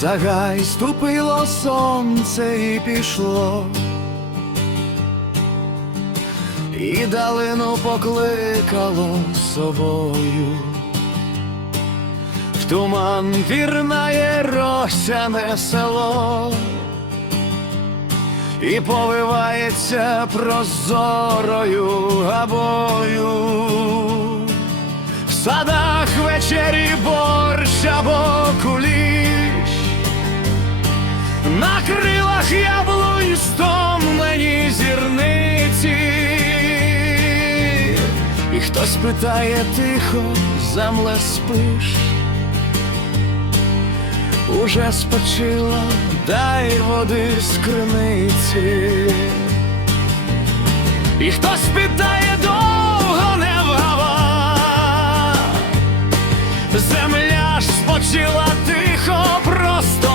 загай ступило сонце і пішло, і далину покликало собою. В туман вірнає росяне село, і повивається прозорою габою. В садах вечері борщ або крилах яблунь стомлені зірниці, і хтось питає тихо, земле спиш, уже спочила, дай води з криниці. І хтось питає довго не вгава, земля ж спочила тихо, просто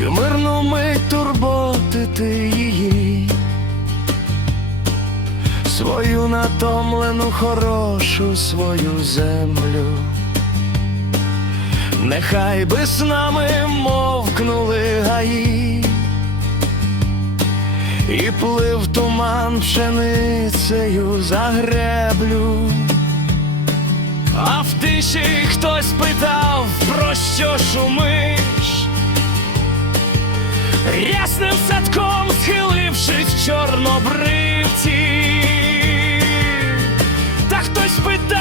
цю мирну мить турботи ти її, свою натомлену хорошу свою землю. Нехай би з нами мовкнули гаї, і плив туман пшеницею за греблю. А в тиші хтось питав, про що шумиш, Рясним садком схилившись чорнобривці, та хтось питає.